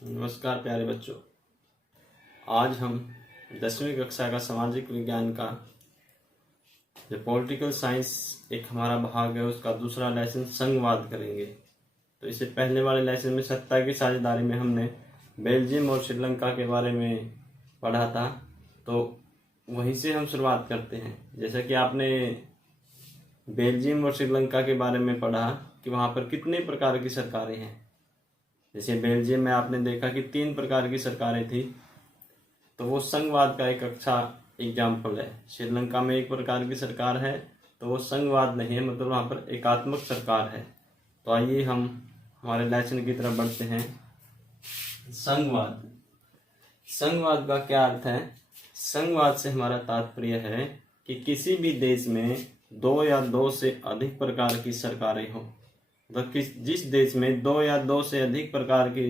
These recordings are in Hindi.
नमस्कार प्यारे बच्चों। आज हम 10वीं कक्षा का सामाजिक विज्ञान का जो पॉलिटिकल साइंस एक हमारा भाग है उसका दूसरा लेसन संघवाद करेंगे। तो इससे पहले वाले लेसन में सत्ता की साझेदारी में हमने बेल्जियम और श्रीलंका के बारे में पढ़ा था, तो वहीं से हम शुरुआत करते हैं। जैसा कि आपने बेल्जियम और श्रीलंका के बारे में पढ़ा कि वहाँ पर कितने प्रकार की सरकारें हैं। जैसे बेल्जियम में आपने देखा कि 3 प्रकार की सरकारें थी, तो वो संघवाद का एक अच्छा एग्जाम्पल है। श्रीलंका में एक प्रकार की सरकार है तो वो संघवाद नहीं है, मतलब वहाँ पर एकात्मक सरकार है। तो आइए हम हमारे लेसन की तरफ बढ़ते हैं। संघवाद, संघवाद का क्या अर्थ है? संघवाद से हमारा तात्पर्य है कि किसी भी देश में 2 या 2 से अधिक प्रकार की सरकारें हों। तो जिस देश में 2 या 2 से अधिक प्रकार की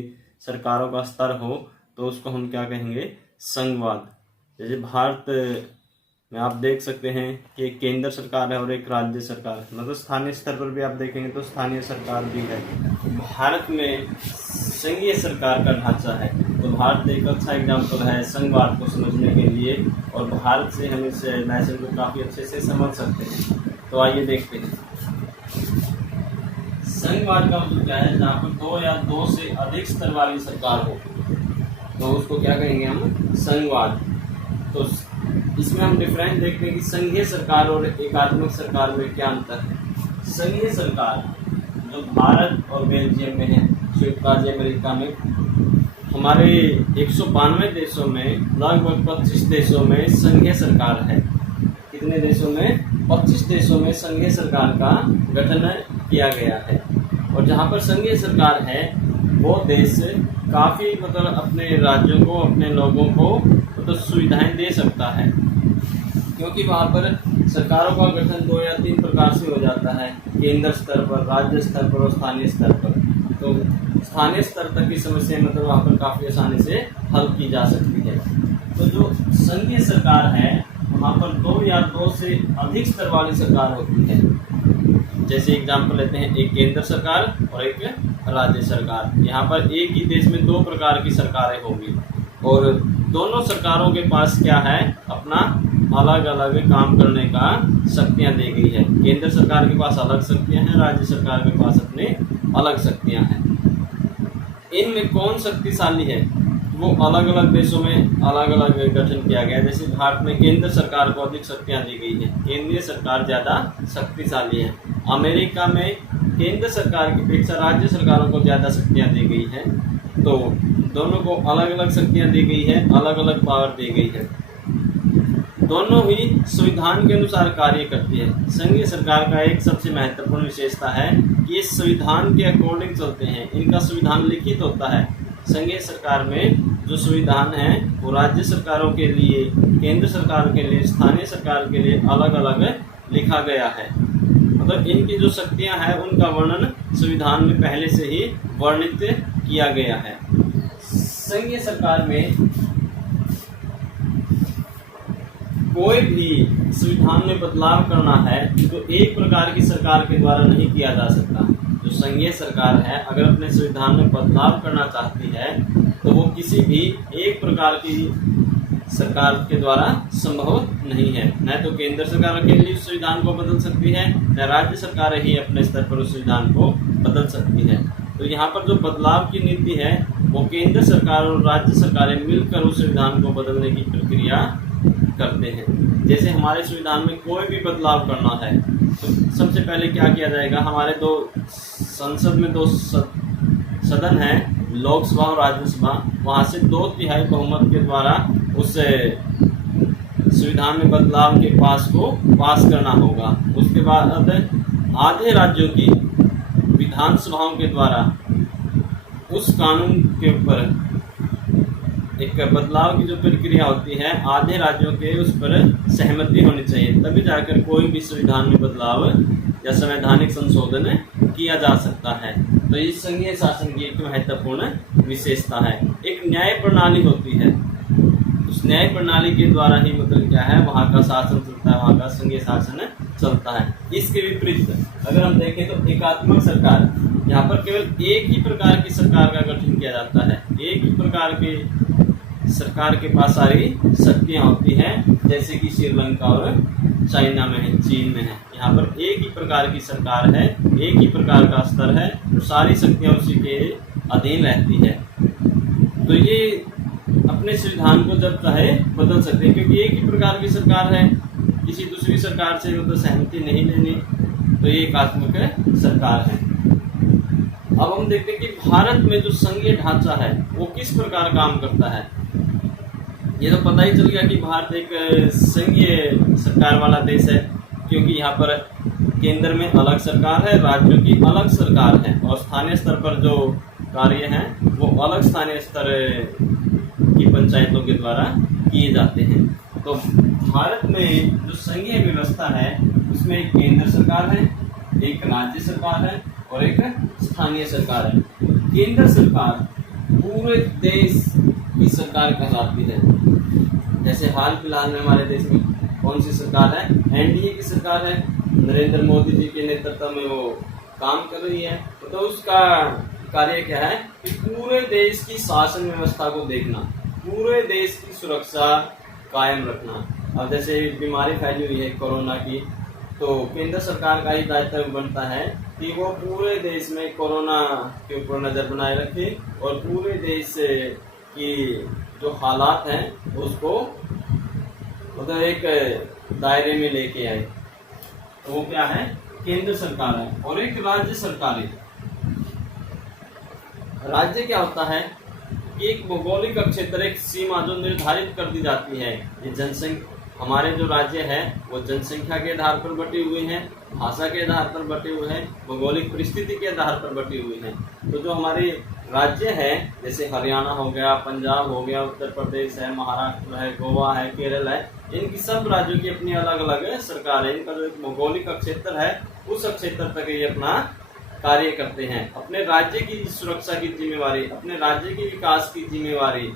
सरकारों का स्तर हो तो उसको हम क्या कहेंगे? संघवाद। जैसे भारत में आप देख सकते हैं कि एक केंद्र सरकार है और एक राज्य सरकार है, मतलब स्थानीय स्तर पर भी आप देखेंगे तो स्थानीय सरकार भी है। भारत में संघीय सरकार का ढांचा है, तो भारत एक अच्छा एग्जाम्पल है संघवाद को समझने के लिए, और भारत से हम इस लेसन को काफ़ी अच्छे से समझ सकते हैं। तो आइए देखते हैं। संघवाद का मतलब क्या है? जहाँ पर 2 या 2 से अधिक स्तर वाली सरकार हो तो उसको क्या कहेंगे हम? संघवाद। तो इसमें हम डिफरेंस देखते हैं कि संघीय सरकार और एकात्मक सरकार में क्या अंतर है। संघीय सरकार जो भारत और बेल्जियम में है, संयुक्त राज्य अमेरिका में, हमारे 192 देशों में लगभग 25 देशों में संघीय सरकार है। कितने देशों में? 25 देशों में संघीय सरकार का गठन किया गया है। और जहाँ पर संघीय सरकार है वो देश काफ़ी मतलब अपने राज्यों को, अपने लोगों को मतलब सुविधाएं दे सकता है, क्योंकि वहाँ पर सरकारों का गठन 2 या 3 प्रकार से हो जाता है, केंद्र स्तर पर, राज्य स्तर पर और स्थानीय स्तर पर। तो स्थानीय स्तर तक की समस्या मतलब वहाँ पर काफ़ी आसानी से हल की जा सकती है। तो जो संघीय सरकार है वहाँ पर 2 या 2 से अधिक स्तर वाली सरकार होती है। जैसे एग्जाम्पल लेते हैं, एक केंद्र सरकार और एक राज्य सरकार। यहाँ पर एक ही देश में 2 प्रकार की सरकारें होंगी और दोनों सरकारों के पास क्या है? अपना अलग अलग काम करने का शक्तियाँ दी गई है। केंद्र सरकार के पास अलग शक्तियाँ हैं, राज्य सरकार के पास अपने अलग शक्तियाँ हैं। इनमें कौन शक्तिशाली है वो अलग अलग देशों में अलग अलग गठन किया गया है। जैसे भारत में केंद्र सरकार को अधिक शक्तियाँ दी गई है, केंद्रीय सरकार ज़्यादा शक्तिशाली है। अमेरिका में केंद्र सरकार की अपेक्षा राज्य सरकारों को ज़्यादा शक्तियाँ दी गई है। तो दोनों को अलग अलग शक्तियाँ दी गई है, अलग अलग पावर दी गई है। दोनों ही संविधान के अनुसार कार्य करती है। संघीय सरकार का एक सबसे महत्वपूर्ण विशेषता है कि ये संविधान के अकॉर्डिंग चलते हैं, इनका संविधान लिखित होता है। संघीय सरकार में जो संविधान है वो राज्य सरकारों के लिए, केंद्र सरकार के लिए, स्थानीय सरकार के लिए अलग अलग लिखा गया है। मतलब इनकी जो शक्तियां हैं उनका वर्णन संविधान में पहले से ही वर्णित किया गया है। संघीय सरकार में कोई भी संविधान में बदलाव करना है तो एक प्रकार की सरकार के द्वारा नहीं किया जा सकता। जो संघीय सरकार है अगर अपने संविधान में बदलाव करना चाहती है तो वो किसी भी एक प्रकार की सरकार के द्वारा संभव नहीं है। न तो केंद्र सरकार अकेली उस संविधान को बदल सकती है, न राज्य सरकार ही अपने स्तर पर उस संविधान को बदल सकती है। तो यहाँ पर जो बदलाव की नीति है वो केंद्र सरकार और राज्य सरकारें मिलकर उस संविधान को बदलने की प्रक्रिया करते हैं। जैसे हमारे संविधान में कोई भी बदलाव करना है तो सबसे पहले क्या किया जाएगा? हमारे 2 संसद में 2 सदन हैं, लोकसभा और राज्यसभा, वहाँ से 2/3 बहुमत के द्वारा उस संविधान में बदलाव के पास करना होगा। उसके बाद आधे राज्यों की विधानसभाओं के द्वारा उस कानून के ऊपर एक बदलाव की जो प्रक्रिया होती है, आधे राज्यों के उस पर सहमति होनी चाहिए, तभी जाकर कोई भी संविधान में बदलाव या संवैधानिक संशोधन किया जा सकता है। तो इस संघीय शासन की एक महत्वपूर्ण विशेषता है। एक न्याय प्रणाली होती है, उस न्याय प्रणाली के द्वारा ही मतलब क्या है? वहाँ का शासन चलता है, वहाँ का संघीय शासन चलता है। इसके विपरीत अगर हम देखें तो एकात्मक सरकार, यहाँ पर केवल एक ही प्रकार की सरकार का गठन किया जाता है, एक प्रकार की सरकार के पास सारी शक्तियां होती हैं, जैसे कि श्रीलंका और चाइना में है, चीन में है। यहाँ पर एक ही प्रकार की सरकार है, एक ही प्रकार का स्तर है, तो सारी शक्तियां उसी के अधीन रहती है। तो ये अपने संविधान को जब चाहे बदल सकते हैं, क्योंकि एक ही प्रकार की सरकार है, किसी दूसरी सरकार से तो सहमति नहीं लेनी, तो ये एकात्मक सरकार है। अब हम देखते हैं कि भारत में जो संघीय ढांचा है वो किस प्रकार काम करता है। ये तो पता ही चल गया कि भारत एक संघीय सरकार वाला देश है, क्योंकि यहाँ पर केंद्र में अलग सरकार है, राज्यों की अलग सरकार है, और स्थानीय स्तर पर जो कार्य हैं वो अलग स्थानीय स्तर की पंचायतों के द्वारा किए जाते हैं। तो भारत में जो संघीय व्यवस्था है उसमें एक केंद्र सरकार है, एक राज्य सरकार है और एक स्थानीय सरकार है। केंद्र सरकार पूरे देश की सरकार कहलाती है। जैसे हाल फिलहाल में हमारे देश में कौन सी सरकार है, एनडीए की सरकार है, नरेंद्र मोदी जी के नेतृत्व में वो काम कर रही है। तो उसका कार्य क्या है कि पूरे देश की शासन व्यवस्था को देखना, पूरे देश की सुरक्षा कायम रखना। अब जैसे बीमारी फैली हुई है कोरोना की, तो केंद्र सरकार का ही दायित्व बनता है कि वो पूरे देश में कोरोना के ऊपर नजर बनाए रखे और पूरे देश की जो हालात हैं उसको मतलब एक दायरे में लेके आए। तो वो क्या है, केंद्र सरकार है। और एक राज्य सरकार है। राज्य क्या होता है, एक भौगोलिक क्षेत्र, एक सीमा जो निर्धारित कर दी जाती है। ये जनसंख्या, हमारे जो राज्य है वो जनसंख्या के आधार पर बटे हुए हैं, भाषा के आधार पर बटे हुए हैं, भौगोलिक परिस्थिति के आधार पर बटे हुए हैं। तो जो हमारे राज्य है, जैसे हरियाणा हो गया, पंजाब हो गया, उत्तर प्रदेश है, महाराष्ट्र है, गोवा है, केरल है, इनकी सब राज्यों की अपनी अलग अलग सरकार है। इनका जो एक भौगोलिक क्षेत्र है उस क्षेत्र तक ये अपना कार्य करते हैं। अपने राज्य की सुरक्षा की जिम्मेवारी, अपने राज्य के विकास की जिम्मेवारी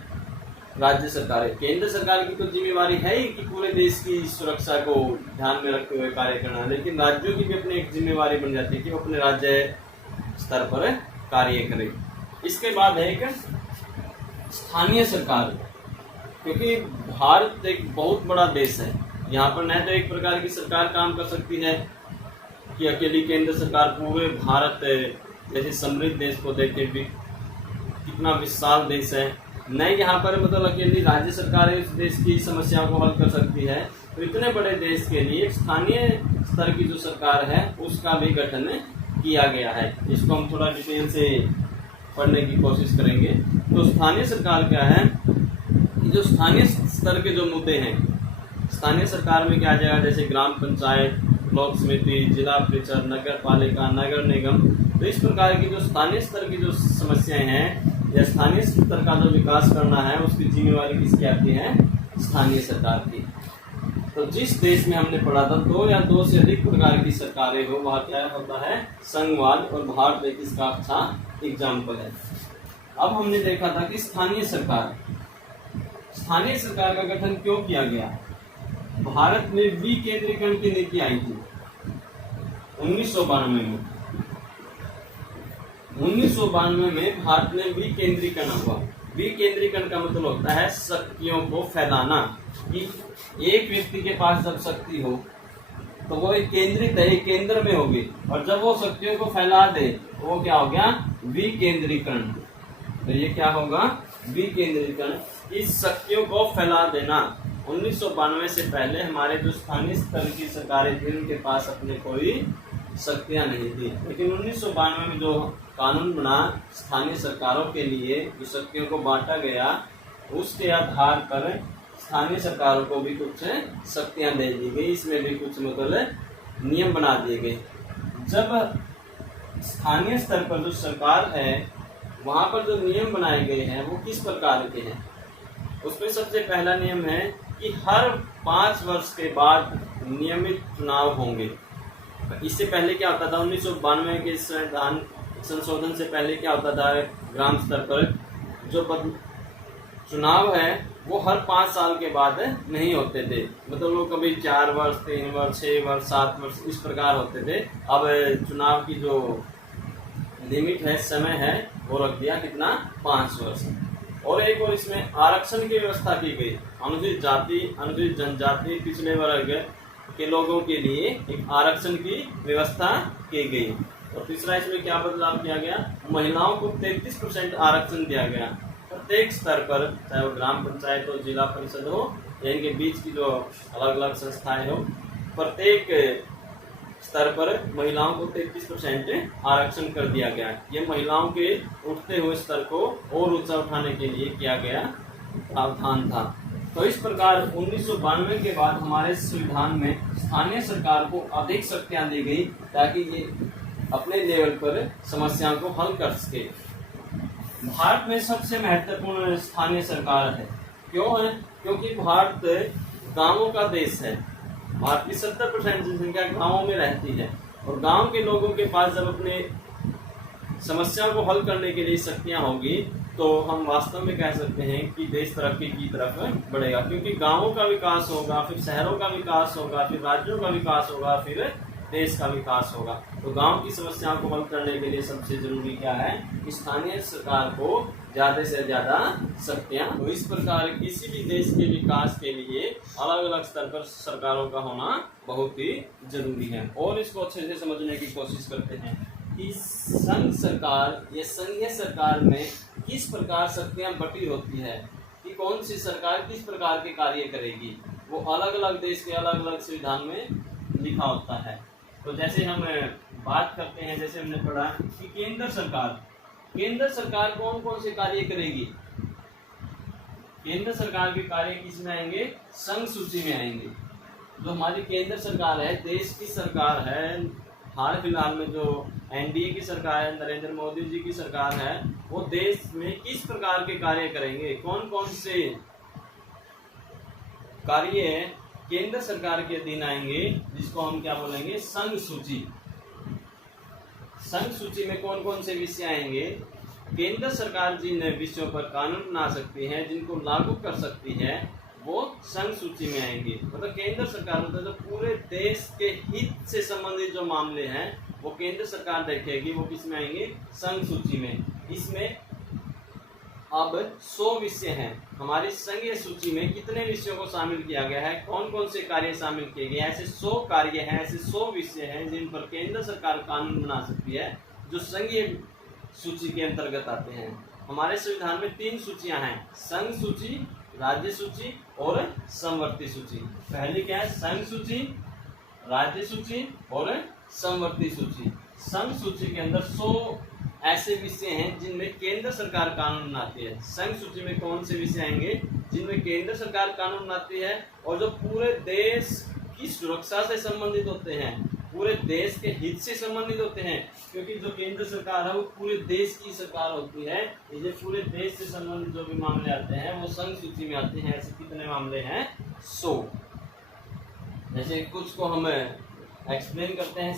राज्य सरकार है। केंद्र सरकार की तो जिम्मेवारी है ही कि पूरे देश की सुरक्षा को ध्यान में रखते हुए कार्य करना, लेकिन राज्यों की भी अपनी एक जिम्मेवारी बन जाती है कि वो अपने राज्य स्तर पर कार्य करें। इसके बाद है एक स्थानीय सरकार, क्योंकि भारत एक बहुत बड़ा देश है। यहाँ पर न तो एक प्रकार की सरकार काम कर सकती है कि अकेली केंद्र सरकार पूरे भारत जैसे समृद्ध देश को देखे भी कितना विशाल देश है, न यहाँ पर मतलब अकेली राज्य सरकार इस देश की समस्या को हल कर सकती है। तो इतने बड़े देश के लिए स्थानीय स्तर की जो सरकार है उसका भी गठन किया गया है। इसको हम थोड़ा डिटेल से पढ़ने की कोशिश करेंगे। तो स्थानीय सरकार क्या है, जो स्थानीय स्तर के जो मुद्दे हैं, स्थानीय सरकार में क्या आ जाएगा, जैसे ग्राम पंचायत, ब्लॉक समिति, जिला परिषद, नगर पालिका, नगर निगम। तो इस प्रकार की जो स्थानीय स्तर की जो समस्याएं हैं या स्थानीय स्तर का जो विकास करना है उसकी जिम्मेवारी किसकी आती है, स्थानीय सरकार की। तो जिस देश में हमने पढ़ा था दो या दो से अधिक प्रकार की सरकारें हो, वहाँ क्या होता है, संघवाद, और भारत एक इसका अच्छा एग्जाम्पल है। अब हमने देखा था कि स्थानीय सरकार का गठन क्यों किया गया। भारत में विकेंद्रीकरण की नीति आई थी 1992 में। 1992 में भारत में विकेंद्रीकरण हुआ। विकेंद्रीकरण का मतलब होता है शक्तियों को फैलाना, कि एक व्यक्ति के पास जब शक्ति हो तो वो एक केंद्रित है, एक केंद्र में होगी, और जब वो शक्तियों को फैला दे तो वो क्या हो गया, विकेंद्रीकरण। तो ये क्या होगा, विकेंद्रीकरण, इस शक्तियों को फैला देना। 1992 से पहले हमारे जो स्थानीय स्तर की सरकारें थी उनके पास अपने कोई शक्तियां नहीं थी, लेकिन 1992 में जो कानून बना स्थानीय सरकारों के लिए, जो शक्तियों को बांटा गया, उसके आधार पर स्थानीय सरकारों को भी कुछ शक्तियां दे दी गई। इसमें भी कुछ मतलब नियम बना दिए गए। जब स्थानीय स्तर पर जो सरकार है वहां पर जो नियम बनाए गए हैं वो किस प्रकार के हैं, उसमें सबसे पहला नियम है कि हर 5 वर्ष के बाद नियमित चुनाव होंगे। इससे पहले क्या होता था, 1992 के संविधान संशोधन से पहले क्या होता था, ग्राम स्तर पर जो चुनाव है वो हर 5 साल के बाद नहीं होते थे। मतलब वो कभी 4 वर्ष, 3 वर्ष, 6 वर्ष, 7 वर्ष इस प्रकार होते थे। अब चुनाव की जो लिमिट है, समय है, वो रख दिया कितना, 5 वर्ष। और एक और इसमें आरक्षण की व्यवस्था की गई। अनुसूचित जाति, अनुसूचित जनजाति, पिछड़े वर्ग के लोगों के लिए एक आरक्षण की व्यवस्था की गई। और तीसरा इसमें क्या बदलाव किया गया, महिलाओं को 33% आरक्षण दिया गया। प्रत्येक स्तर पर, चाहे वो ग्राम पंचायत हो, जिला परिषद हो या इनके बीच की जो अलग अलग संस्थाएं हो, प्रत्येक स्तर पर महिलाओं को 33% आरक्षण कर दिया गया। ये महिलाओं के उठते हुए स्तर को और ऊंचा उठाने के लिए किया गया प्रावधान था। तो इस प्रकार 1992 के बाद हमारे संविधान में स्थानीय सरकार को अधिक शक्तियां दी गई ताकि ये अपने लेवल पर समस्याओं को हल कर सके। भारत में सबसे महत्वपूर्ण स्थानीय सरकार है। क्यों है? क्योंकि भारत गांवों का देश है। भारत की 70% जनसंख्या गांवों में रहती है और गांव के लोगों के पास जब अपने समस्याओं को हल करने के लिए शक्तियां होगी तो हम वास्तव में कह सकते हैं कि देश तरक्की की तरफ बढ़ेगा। क्योंकि गांवों का विकास होगा, फिर शहरों का विकास होगा, फिर राज्यों का विकास होगा, फिर देश का विकास होगा। तो गांव की समस्याओं को हल करने के लिए सबसे जरूरी क्या है, स्थानीय सरकार को ज्यादा से ज्यादा शक्तियां। तो इस प्रकार किसी भी देश के विकास के लिए अलग अलग स्तर पर सरकारों का होना बहुत ही जरूरी है। और इसको अच्छे से समझने की कोशिश करते हैं कि संघ सरकार या संघीय सरकार में किस प्रकार शक्तियां बटी होती है, कि कौन सी सरकार किस प्रकार के कार्य करेगी, वो अलग अलग देश के अलग अलग संविधान में लिखा होता है। तो जैसे हम बात करते हैं, जैसे हमने पढ़ा कि केंद्र सरकार कौन कौन से कार्य करेगी। केंद्र सरकार के कार्य किस में आएंगे, संघ सूची में आएंगे। जो हमारी केंद्र सरकार है, देश की सरकार है, हाल फिलहाल में जो एनडीए की सरकार है, नरेंद्र मोदी जी की सरकार है, वो देश में किस प्रकार के कार्य करेंगे, कौन कौन से कार्य केंद्र सरकार के अधीन आएंगे, जिसको हम क्या बोलेंगे, संघ सूची। संघ सूची में कौन कौन से विषय आएंगे, केंद्र सरकार जिन विषयों पर कानून बना सकती है, जिनको लागू कर सकती है, वो संघ सूची में आएंगे। मतलब केंद्र सरकार मतलब जो पूरे देश के हित से संबंधित जो मामले हैं वो केंद्र सरकार देखेगी, वो किस में आएंगे, संघ सूची में। इसमें अब 100 विषय हैं। हमारी संघीय सूची में कितने विषयों को शामिल किया गया है, कौन कौन से कार्य शामिल किए गए, ऐसे 100 कार्य हैं, ऐसे 100 विषय हैं जिन पर केंद्र सरकार कानून बना सकती है, जो संघीय सूची के अंतर्गत आते हैं। हमारे संविधान में 3 सूचियां हैं, संघ सूची, राज्य सूची और समवर्ती सूची। पहली क्या है, संघ सूची, राज्य सूची और समवर्ती सूची। संघ सूची के अंदर 100 ऐसे विषय हैं जिनमें केंद्र सरकार कानून बनाती है। संघ सूची में कौन से विषय आएंगे, जिनमें केंद्र सरकार कानून बनाती है और जो पूरे देश की सुरक्षा से संबंधित होते हैं, पूरे देश के हित से संबंधित होते हैं। क्योंकि जो केंद्र सरकार है वो पूरे देश की सरकार होती है, ये पूरे देश से संबंधित जो भी मामले आते हैं वो संघ सूची में आते हैं। ऐसे कितने मामले हैं, 100। जैसे कुछ को हम एक्सप्लेन करते हैं,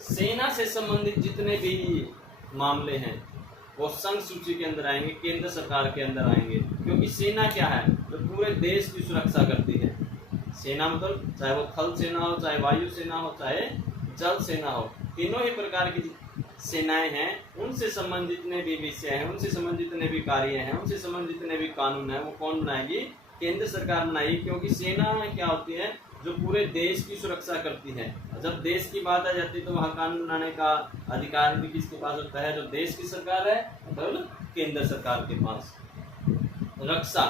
सेना से संबंधित जितने भी मामले हैं वो संघ सूची के अंदर आएंगे, केंद्र सरकार के अंदर आएंगे। क्योंकि सेना क्या है, जो पूरे देश की सुरक्षा करती है। सेना मतलब चाहे वो थल सेना हो, चाहे वायु सेना हो, चाहे जल सेना हो, तीनों ही प्रकार की सेनाएं हैं। उनसे संबंधित जितने भी विषय हैं, उनसे संबंधित जितने भी कार्य हैं, उनसे संबंधित जितने भी कानून हैं, वो कौन बनाएगी, केंद्र सरकार बनाएगी। क्योंकि सेना क्या होती है, जो पूरे देश की सुरक्षा करती है। जब देश की बात आ जाती है तो वहाँ कानून बनाने का अधिकार भी किसके पास होता है, जो देश की सरकार है, मतलब केंद्र सरकार के पास। रक्षा,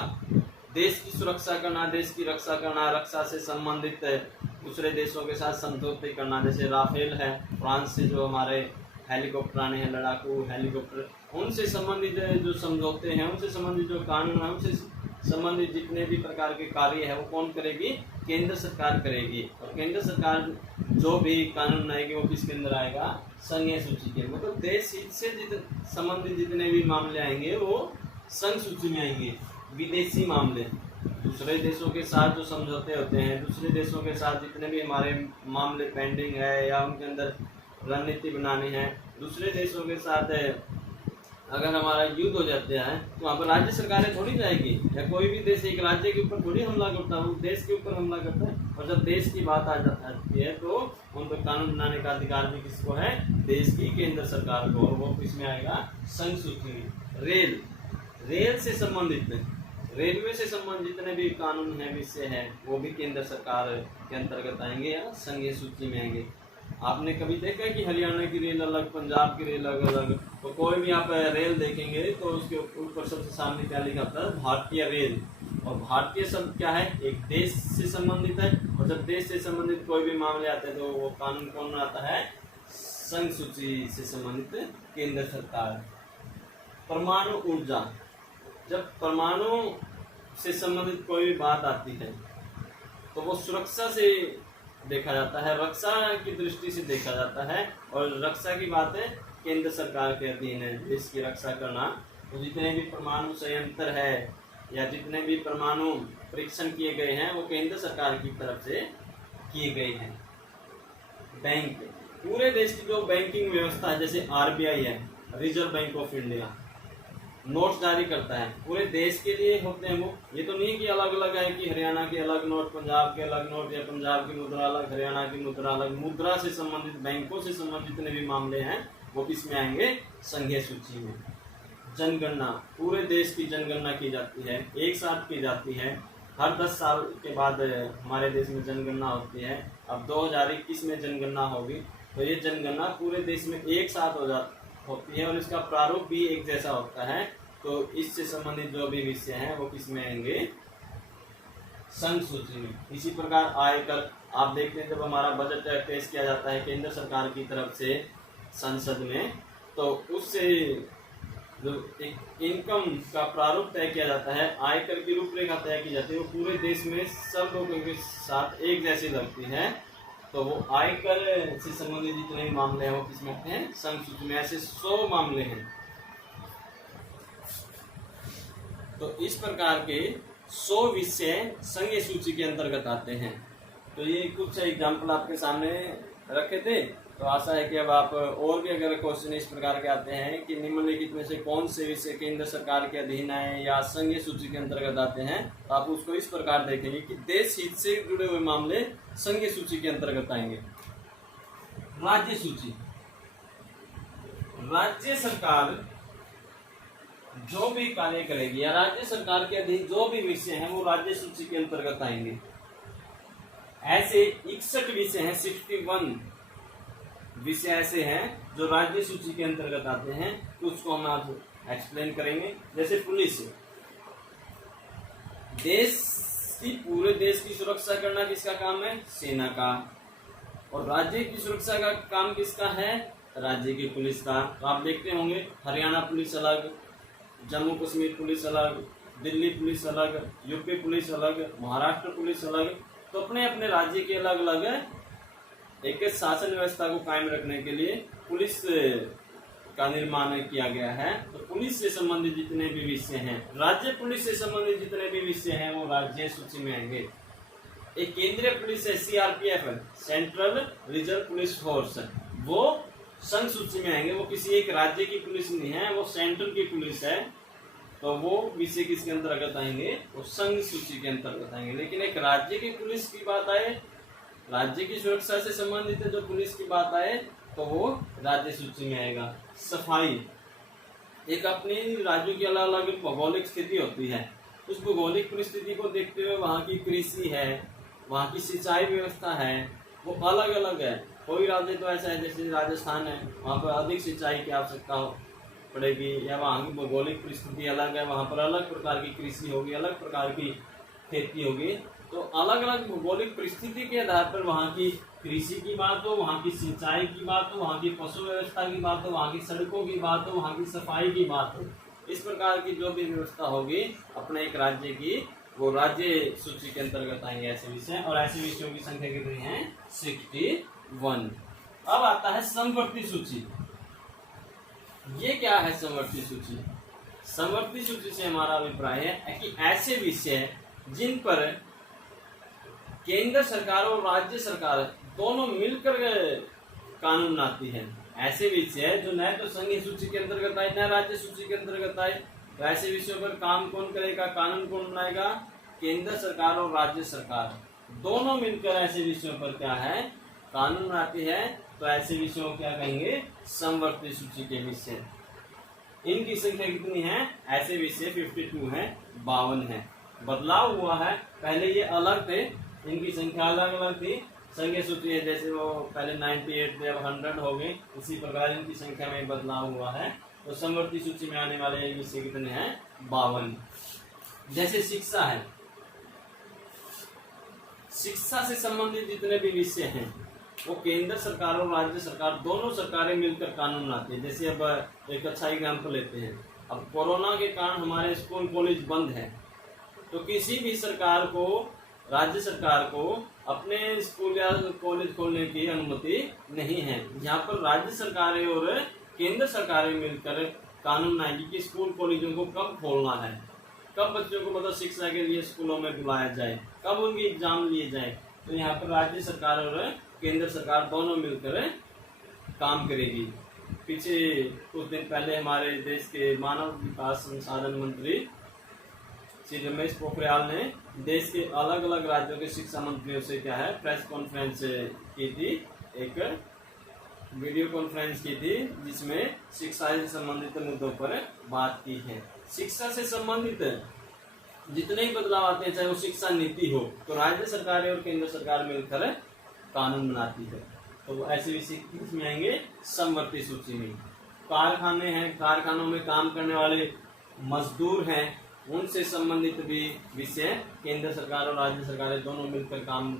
देश की सुरक्षा करना, देश की रक्षा करना, रक्षा से संबंधित दूसरे देशों के साथ समझौते करना। जैसे राफेल है, फ्रांस से जो हमारे हेलीकॉप्टर आने हैं, लड़ाकू हेलीकॉप्टर, उनसे संबंधित जो समझौते हैं, उनसे संबंधित जो कानून है, उनसे संबंधित जितने भी प्रकार के कार्य है वो कौन करेगी, केंद्र सरकार करेगी। और केंद्र सरकार जो भी कानून बनाएगी वो किसके अंदर आएगा, संघीय सूची के। मतलब देश हित से संबंधित जितने भी मामले आएंगे वो संघ सूची में आएंगे। विदेशी मामले, दूसरे देशों के साथ जो समझौते होते हैं, दूसरे देशों के साथ जितने भी हमारे मामले पेंडिंग है या उनके अंदर रणनीति बनानी है, दूसरे देशों के साथ अगर हमारा युद्ध हो जाता है तो वहाँ पर राज्य सरकारें थोड़ी जाएगी, या कोई भी देश एक राज्य के ऊपर थोड़ी हमला करता है, वो देश के ऊपर हमला करता है। और जब देश की बात आ जाती है तो उन पर कानून बनाने का अधिकार भी किसको है, देश की केंद्र सरकार को, और वो किसमें आएगा, संघ सूची में। रेल से संबंधित, रेलवे से संबंधित जितने भी कानून है, विषय है, वो भी केंद्र सरकार के अंतर्गत आएंगे या संघीय सूची में आएंगे। आपने कभी देखा है कि हरियाणा की रेल अलग, पंजाब की रेल अलग? तो कोई भी आप रेल देखेंगे तो उसके ऊपर सबसे सामने क्या लिखा होता है? भारतीय रेल। और भारतीय शब्द क्या है? एक देश से संबंधित है। और जब देश से संबंधित कोई भी मामले आते हैं तो वो कानून कौन बनाता है? संघ सूची से संबंधित केंद्र सरकार। परमाणु ऊर्जा, जब परमाणु से संबंधित कोई भी बात आती है तो वो सुरक्षा से देखा जाता है, रक्षा की दृष्टि से देखा जाता है। और रक्षा की बातें केंद्र सरकार के अधीन है, देश की रक्षा करना। तो जितने भी परमाणु संयंत्र है या जितने भी परमाणु परीक्षण किए गए हैं वो केंद्र सरकार की तरफ से किए गए हैं। बैंक, पूरे देश की जो बैंकिंग व्यवस्था है, जैसे आरबीआई है, reserve bank of India, notes जारी करता है, पूरे देश के लिए होते हैं वो। ये तो नहीं कि अलग अलग है कि हरियाणा के अलग नोट, पंजाब के अलग नोट, या पंजाब की मुद्रा अलग, हरियाणा की मुद्रा अलग। मुद्रा से संबंधित, बैंकों से संबंधित जितने भी मामले हैं वो किस में आएंगे? संघीय सूची में। जनगणना, पूरे देश की जनगणना की जाती है, एक साथ की जाती है। हर 10 साल के बाद हमारे देश में जनगणना होती है। अब 2021 में जनगणना होगी, तो ये जनगणना पूरे देश में एक साथ होती है और इसका प्रारूप भी एक जैसा होता है। तो इससे संबंधित जो भी विषय हैं वो किस में आएंगे? संघ सूची में। इसी प्रकार आयकर, आप देखते हैं जब हमारा बजट पेश किया जाता है केंद्र सरकार की तरफ से संसद में, तो उससे जो एक इनकम का प्रारूप तय किया जाता है, आयकर की रूपरेखा तय की जाती है, वो पूरे देश में सब लोगों के साथ एक जैसी लगती है। तो वो आयकर से संबंधित जितने मामले हैं वो किसमें आते हैं? संघ सूची में। ऐसे 100 मामले हैं। तो इस प्रकार के 100 विषय संघीय सूची के अंतर्गत आते हैं। तो ये कुछ एग्जाम्पल आपके सामने रखे थे। तो आशा है कि अब आप और भी अगर क्वेश्चन इस प्रकार के आते हैं कि निम्नलिखित में से कौन से विषय केंद्र सरकार के अधीन आए या संघीय सूची के अंतर्गत आते हैं, तो आप उसको इस प्रकार देखेंगे कि देश हित से जुड़े हुए मामले संघीय सूची के अंतर्गत आएंगे। राज्य सूची, राज्य सरकार जो भी कार्य करेगी या राज्य सरकार के अधीन जो भी विषय हैं वो राज्य सूची के अंतर्गत आएंगे। ऐसे 61 विषय हैं, 61 विषय ऐसे हैं जो राज्य सूची के अंतर्गत आते हैं। तो उसको हम आज एक्सप्लेन करेंगे। जैसे पुलिस, देश की, पूरे देश की सुरक्षा करना किसका काम है? सेना का। और राज्य की सुरक्षा का काम किसका है? राज्य की पुलिस का। तो आप देखते होंगे हरियाणा पुलिस अलग, जम्मू कश्मीर पुलिस अलग, दिल्ली पुलिस अलग, यूपी पुलिस अलग, महाराष्ट्र पुलिस अलग। तो अपने अपने राज्य के अलग अलग एक शासन व्यवस्था को कायम रखने के लिए पुलिस का निर्माण किया गया है। तो पुलिस से संबंधित जितने भी विषय हैं, राज्य पुलिस से संबंधित जितने भी विषय हैं वो राज्य सूची में आएंगे। एक केंद्रीय पुलिस है, CRPF, central reserve police force, वो संघ सूची में आएंगे। वो किसी एक राज्य की पुलिस नहीं है, वो सेंट्रल की पुलिस है। तो वो विषय किसके अंतर्गत आएंगे? वो संघ सूची के अंतर्गत आएंगे। लेकिन एक राज्य की पुलिस की बात आए, राज्य की सुरक्षा से संबंधित जो पुलिस की बात आए, तो वो राज्य सूची में आएगा। सफाई, एक अपनी राज्यों की अलग अलग भौगोलिक स्थिति होती है, उस भौगोलिक परिस्थिति को देखते हुए वहाँ की कृषि है, वहाँ की सिंचाई व्यवस्था है, वो अलग अलग है। कोई राज्य तो ऐसा है जैसे राजस्थान है, वहाँ पर अधिक सिंचाई की आवश्यकता पड़ेगी, या वहाँ की भौगोलिक परिस्थिति अलग है, वहाँ पर अलग प्रकार की कृषि होगी, अलग प्रकार की खेती होगी। तो अलग अलग भौगोलिक परिस्थिति के आधार पर वहाँ की कृषि की बात हो, वहाँ की सिंचाई की बात हो, वहाँ की पशु व्यवस्था की बात हो, वहाँ की सड़कों की बात हो, वहाँ की सफाई की बात हो, इस प्रकार की जो भी व्यवस्था होगी अपने एक राज्य की, वो राज्य सूची के अंतर्गत आएंगे ऐसे विषय। और ऐसे विषयों की संख्या कितनी है? 61। अब आता है समवर्ती सूची। ये क्या है समवर्ती सूची? समवर्ती सूची से हमारा अभिप्राय है कि ऐसे विषय जिन पर केंद्र सरकार और राज्य सरकार दोनों मिलकर कानून बनाती है, ऐसे विषय जो न तो संघीय सूची के अंतर्गत आए न राज्य सूची के अंतर्गत आए, तो ऐसे विषयों पर काम कौन करेगा? कानून कौन बनाएगा? केंद्र सरकार और राज्य सरकार दोनों मिलकर ऐसे विषयों पर क्या है? कानून बनाती है। तो ऐसे विषयों को क्या कहेंगे? समवर्ती सूची के विषय। इनकी संख्या कितनी है, ऐसे विषय 52 है, 52 है। बदलाव हुआ है, पहले ये अलग थे, इनकी संख्या अलग अलग थी। संख्या सूची है जैसे वो पहले 98 थे, अब 100 हो गए, इसी प्रकार इनकी संख्या में बदलाव हुआ है। तो समवर्ती सूची में आने वाले विषय कितने हैं, 52। जैसे शिक्षा है, शिक्षा से संबंधित जितने भी विषय हैं वो केंद्र सरकार और राज्य सरकार दोनों सरकारें मिलकर कानून बनाती है। जैसे अब एक अच्छा एग्जाम्पल लेते हैं, अब कोरोना के कारण हमारे स्कूल कॉलेज बंद है, तो किसी भी सरकार को, राज्य सरकार को अपने स्कूल या कॉलेज खोलने की अनुमति नहीं है। यहाँ पर राज्य सरकारें और केंद्र सरकारें मिलकर कानून बनाएंगी कि स्कूल कॉलेजों को कब खोलना है, कब बच्चों को मतलब शिक्षा के लिए स्कूलों में बुलाया जाए, कब उनके एग्जाम लिए जाए। तो यहाँ पर राज्य सरकार और केंद्र सरकार दोनों मिलकर काम करेगी। पीछे कुछ दिन पहले हमारे देश के मानव विकास संसाधन मंत्री श्री रमेश पोखरियाल ने देश के अलग अलग राज्यों के शिक्षा मंत्रियों से क्या है प्रेस कॉन्फ्रेंस की थी, एक वीडियो कॉन्फ्रेंस की थी, जिसमें शिक्षा से संबंधित मुद्दों पर बात की है। शिक्षा से संबंधित जितने ही बदलाव आते हैं, चाहे वो शिक्षा नीति हो, तो राज्य सरकारें और केंद्र सरकार मिलकर कानून बनाती है। तो ऐसे विषय किसमें आएंगे, समवर्ती सूची में। कारखाने हैं, कारखानों में काम करने वाले मजदूर हैं, उनसे संबंधित भी विषय केंद्र सरकार और राज्य सरकारें दोनों मिलकर काम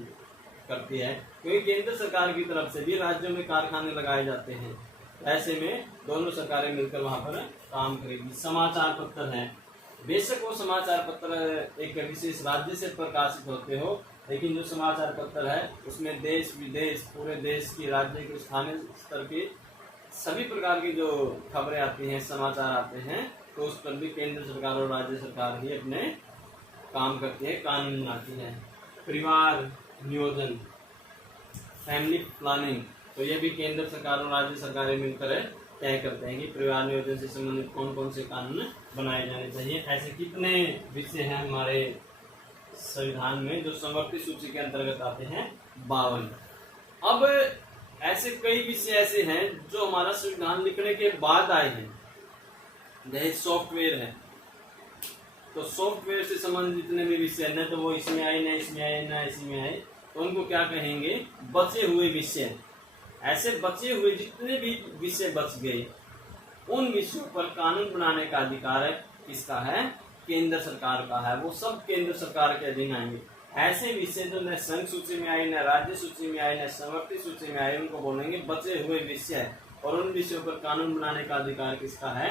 करती है, क्योंकि केंद्र सरकार की तरफ से भी राज्यों में कारखाने लगाए जाते हैं। ऐसे में दोनों सरकारें मिलकर वहां पर काम करेगी। समाचार पत्र है, बेशक वो समाचार पत्र एक विशेष राज्य से प्रकाशित होते हो, लेकिन जो समाचार पत्र है उसमें देश विदेश, पूरे देश की, राज्य के, स्थानीय स्तर की सभी प्रकार की जो खबरें आती हैं, समाचार आते हैं, तो उस पर भी केंद्र सरकार और राज्य सरकार ही अपने काम करती है, कानून बनाती है। परिवार नियोजन, फैमिली प्लानिंग, तो ये भी केंद्र सरकार और राज्य सरकारें मिलकर तय करते हैं कि परिवार नियोजन से संबंधित कौन कौन से कानून बनाए जाने चाहिए। ऐसे कितने विषय हैं हमारे संविधान में जो समवर्ती सूची के अंतर्गत आते हैं, 52। अब ऐसे कई विषय ऐसे हैं जो हमारा संविधान लिखने के बाद आए हैं, जैसे सॉफ्टवेयर है, तो सॉफ्टवेयर से संबंधित जितने भी विषय न तो वो इसमें आए, न इसमें आए, न इसमें आए, तो उनको क्या कहेंगे, बचे हुए विषय। ऐसे बचे हुए जितने भी विषय बच गए, उन विषयों पर कानून बनाने का अधिकार किसका है, केंद्र सरकार का है। वो सब केंद्र सरकार के अधीन आएंगे। ऐसे विषय जो न संघ सूची में आए, न राज्य सूची में आए, न समवर्ती सूची में आए, उनको बोलेंगे बचे हुए विषय। और उन विषयों पर कानून बनाने का अधिकार किसका है,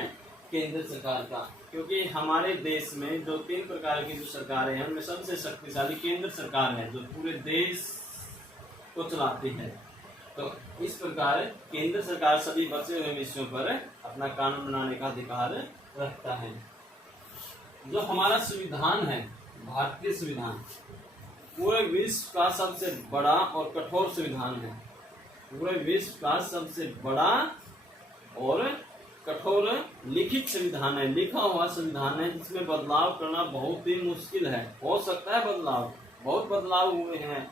केंद्र सरकार का। क्योंकि हमारे देश में जो 3 प्रकार की जो सरकारें हैं, उनमें सबसे शक्तिशाली केंद्र सरकार है, जो पूरे देश को चलाती है। तो इस प्रकार केंद्र सरकार सभी बचे हुए विषयों पर अपना कानून बनाने का अधिकार रखता है। जो हमारा संविधान है, भारतीय संविधान, पूरे विश्व का सबसे बड़ा और कठोर संविधान है। पूरे विश्व का सबसे बड़ा और कठोर लिखित संविधान है, लिखा हुआ संविधान है, जिसमें बदलाव करना बहुत ही मुश्किल है। हो सकता है बदलाव, बहुत बदलाव हुए हैं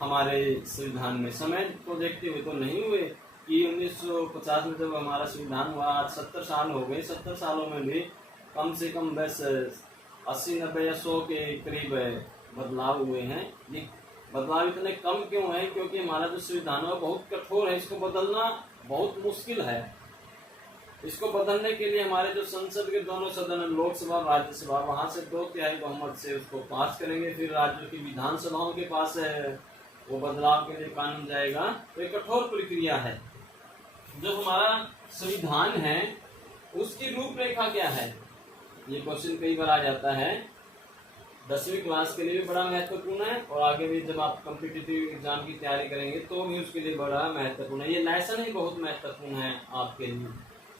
हमारे संविधान में, समय को देखते हुए तो नहीं हुए कि 1950 में जब हमारा संविधान हुआ, आज 70 साल हो गए। 70 सालों में भी कम से कम बस 80, 90 या 100 के करीब बदलाव हुए हैं। ये बदलाव इतने कम क्यों है, क्योंकि हमारा जो संविधान है बहुत कठोर है, इसको बदलना बहुत मुश्किल है। इसको बदलने के लिए हमारे जो संसद के दोनों सदन, लोकसभा और राज्यसभा, वहां से 2/3 बहुमत से उसको पास करेंगे, फिर राज्यों की विधानसभाओं के पास वो बदलाव के लिए कानून जाएगा। तो एक कठोर प्रक्रिया है। जो हमारा संविधान है उसकी रूपरेखा क्या है, ये क्वेश्चन कई बार आ जाता है। 10वीं क्लास के लिए भी बड़ा महत्वपूर्ण है, और आगे भी जब आप कॉम्पिटिटिव एग्जाम की तैयारी करेंगे तो भी उसके लिए बड़ा महत्वपूर्ण है। ये लेसन ही बहुत महत्वपूर्ण है आपके लिए।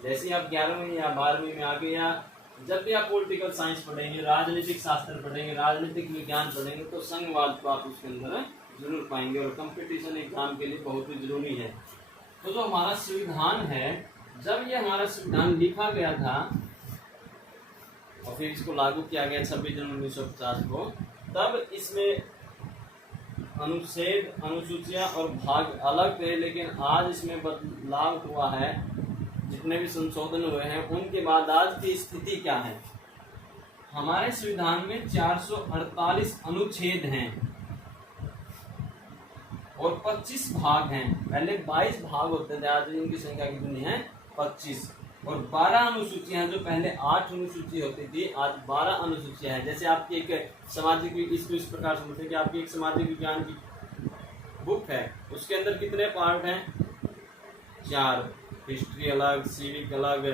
जैसे आप 11वीं या 12वीं में आगे, या जब भी आप पॉलिटिकल साइंस पढ़ेंगे, राजनीतिक शास्त्र पढ़ेंगे, राजनीतिक विज्ञान पढ़ेंगे, तो संघवाद को आप उसके अंदर जरूर पाएंगे, और कंपटीशन एग्जाम के लिए बहुत ही जरूरी है। तो जो हमारा संविधान है, जब ये हमारा संविधान लिखा गया था और फिर इसको लागू किया गया 26 जनवरी 1950 को, तब इसमें अनुच्छेद, अनुसूचियां और भाग अलग थे, लेकिन आज इसमें बदलाव हुआ है। जितने भी संशोधन हुए हैं उनके बाद आज की स्थिति क्या है। हमारे संविधान में 448 अनुच्छेद हैं और 25 भाग हैं। पहले 22 भाग होते थे, आज इनकी संख्या कितनी है 25। और 12 अनुसूचियां, जो पहले 8 अनुसूची होती थी आज 12 अनुसूचियां हैं। जैसे आपकी एक सामाजिक, इसको इस प्रकार समझते हैं कि आपकी एक सामाजिक विज्ञान की बुक है, उसके अंदर कितने पार्ट हैं 4। हिस्ट्री अलग, सिविक अलग,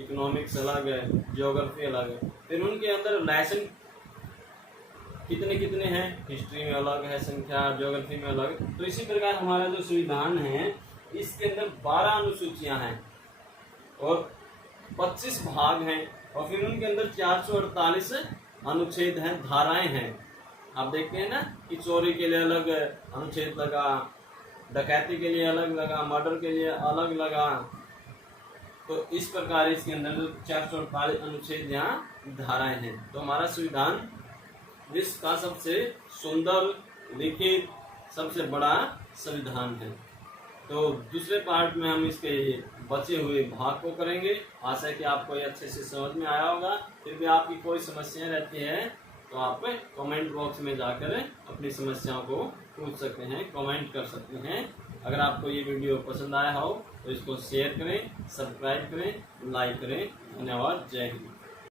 इकोनॉमिक्स अलग, ज्योग्राफी अलग। फिर उनके अंदर लेसन कितने कितने हैं, हिस्ट्री में अलग है संख्या, ज्योग्राफी में अलग। तो इसी प्रकार हमारा जो संविधान है इसके अंदर 12 अनुसूचियां हैं और 25 भाग हैं और फिर उनके अंदर 448 अनुच्छेद हैं, धाराएं हैं। आप देखते हैं ना कि चोरी के लिए अलग अनुच्छेद लगा, डकैती के लिए अलग लगा, मर्डर के लिए अलग लगा। तो इस प्रकार इसके अंदर 448 अनुच्छेद यहाँ धाराएं हैं। तो हमारा संविधान विश्व का सबसे सुंदर लिखित सबसे बड़ा संविधान है। तो दूसरे पार्ट में हम इसके बचे हुए भाग को करेंगे। आशा है कि आपको ये अच्छे से समझ में आया होगा। फिर भी आपकी कोई समस्या रहती है तो आप कमेंट बॉक्स में जाकर अपनी समस्याओं को पूछ सकते हैं, कमेंट कर सकते हैं। अगर आपको ये वीडियो पसंद आया हो तो इसको शेयर करें, सब्सक्राइब करें, लाइक करें। धन्यवाद। जय हिंद।